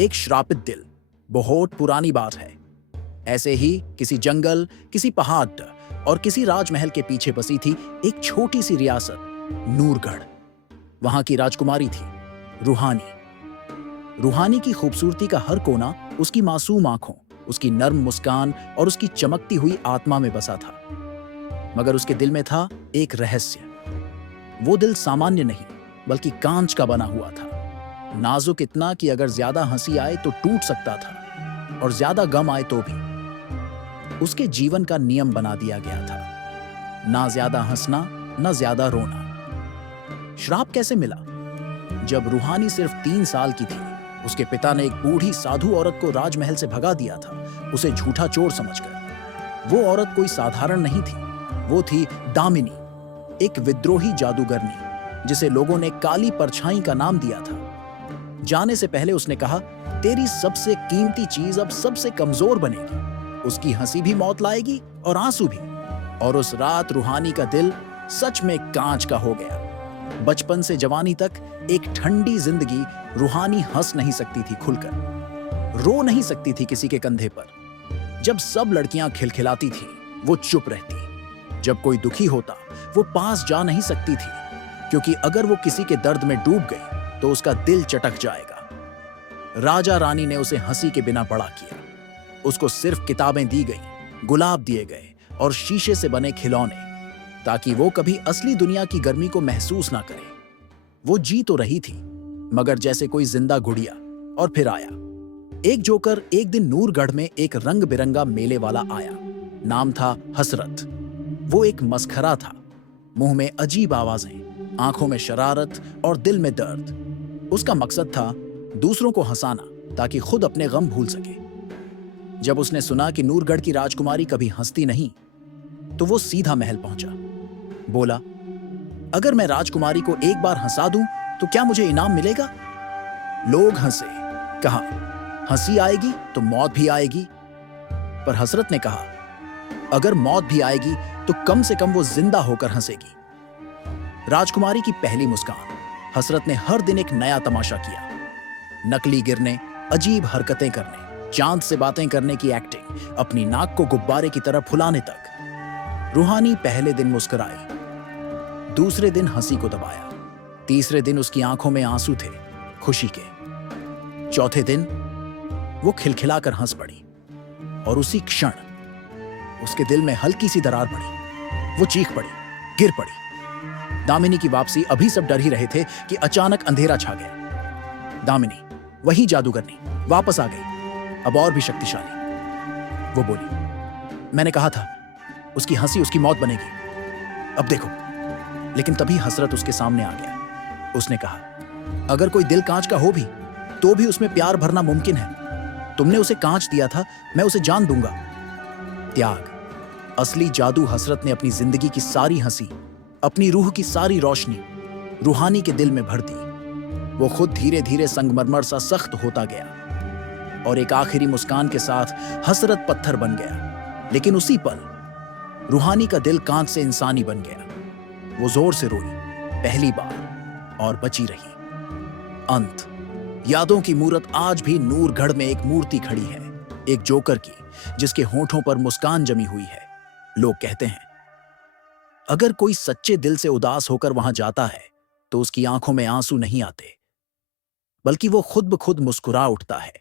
एक श्रापित दिल। बहुत पुरानी बात है। ऐसे ही किसी जंगल, किसी पहाड़ और किसी राजमहल के पीछे बसी थी एक छोटी सी रियासत, नूरगढ़। वहां की राजकुमारी थी रूहानी। रूहानी की खूबसूरती का हर कोना उसकी मासूम आंखों, उसकी नर्म मुस्कान और उसकी चमकती हुई आत्मा में बसा था। मगर उसके दिल में था एक रहस्य। वो दिल सामान्य नहीं, बल्कि कांच का बना हुआ था। नाजुक इतना कि अगर ज्यादा हंसी आए तो टूट सकता था, और ज्यादा गम आए तो भी। उसके जीवन का नियम बना दिया गया था, ना ज्यादा हंसना, ना ज्यादा रोना। श्राप कैसे मिला? जब रूहानी सिर्फ 3 साल की थी, उसके पिता ने एक बूढ़ी साधु औरत को राजमहल से भगा दिया था, उसे झूठा चोर समझकर। वो औरत कोई साधारण नहीं थी, वो थी दामिनी, एक विद्रोही जादूगरनी, जिसे लोगों ने काली परछाई का नाम दिया था। जाने से पहले उसने कहा, तेरी सबसे कीमती चीज अब सबसे कमजोर बनेगी। उसकी हंसी भी मौत लाएगी और आंसू भी। और उस रात रूहानी का दिल सच में कांच का हो गया। बचपन से जवानी तक एक ठंडी जिंदगी। रूहानी हंस नहीं सकती थी खुलकर, रो नहीं सकती थी किसी के कंधे पर। जब सब लड़कियां खिलखिलाती थीं, वो चुप रहती। जब कोई दुखी होता, वो पास जा नहीं सकती थी, क्योंकि अगर वो किसी के दर्द में डूब गई तो उसका दिल चटक जाएगा। राजा रानी ने उसे हंसी के बिना बड़ा किया। उसको सिर्फ किताबें दी गई, गुलाब दिए गए और शीशे से बने खिलौने, ताकि वो कभी असली दुनिया की गर्मी को महसूस ना करे। वो जी तो रही थी, मगर जैसे कोई जिंदा गुड़िया। और फिर आया एक जोकर। एक दिन नूरगढ़ में एक रंग बिरंगा मेले वाला आया। नाम था हसरत। वो एक मस्खरा था, मुंह में अजीब आवाजें, आंखों में शरारत और दिल में दर्द। उसका मकसद था दूसरों को हंसाना, ताकि खुद अपने गम भूल सके। जब उसने सुना कि नूरगढ़ की राजकुमारी कभी हंसती नहीं, तो वो सीधा महल पहुंचा। बोला, अगर मैं राजकुमारी को एक बार हंसा दूं तो क्या मुझे इनाम मिलेगा? लोग हंसे। कहा, हंसी आएगी तो मौत भी आएगी। पर हसरत ने कहा, अगर मौत भी आएगी तो कम से कम वो जिंदा होकर हंसेगी। राजकुमारी की पहली मुस्कान। हसरत ने हर दिन एक नया तमाशा किया। नकली गिरने, अजीब हरकतें करने, चांद से बातें करने की एक्टिंग, अपनी नाक को गुब्बारे की तरह फुलाने तक। रूहानी पहले दिन मुस्कुराई, दूसरे दिन हंसी को दबाया, तीसरे दिन उसकी आंखों में आंसू थे, खुशी के। चौथे दिन वो खिलखिलाकर हंस पड़ी, और उसी क्षण उसके दिल में हल्की सी दरार पड़ी। वो चीख पड़ी, गिर पड़ी। दामिनी की वापसी। अभी सब डर ही रहे थे कि अचानक अंधेरा छा गया। दामिनी, वही जादूगरनी, वापस आ गई, अब और भी शक्तिशाली। वो बोली, मैंने कहा था उसकी हंसी उसकी मौत बनेगी, अब देखो। लेकिन तभी हसरत उसके सामने आ गया। उसने कहा, अगर कोई दिल कांच का हो भी, तो भी उसमें प्यार भरना मुमकिन है। तुमने उसे कांच दिया था, मैं उसे जान दूंगा। त्याग, असली जादू। हसरत ने अपनी जिंदगी की सारी हंसी, अपनी रूह की सारी रोशनी रूहानी के दिल में भर दी। वो खुद धीरे धीरे संगमरमर सा सख्त होता गया, और एक आखिरी मुस्कान के साथ हसरत पत्थर बन गया। लेकिन उसी पल रूहानी का दिल कांच से इंसानी बन गया। वो जोर से रोई, पहली बार, और बची रही। अंत। यादों की मूरत आज भी नूरगढ़ में एक मूर्ति खड़ी है, एक जोकर की, जिसके होठों पर मुस्कान जमी हुई है। लोग कहते हैं, अगर कोई सच्चे दिल से उदास होकर वहां जाता है, तो उसकी आंखों में आंसू नहीं आते, बल्कि वो खुद ब खुद मुस्कुरा उठता है।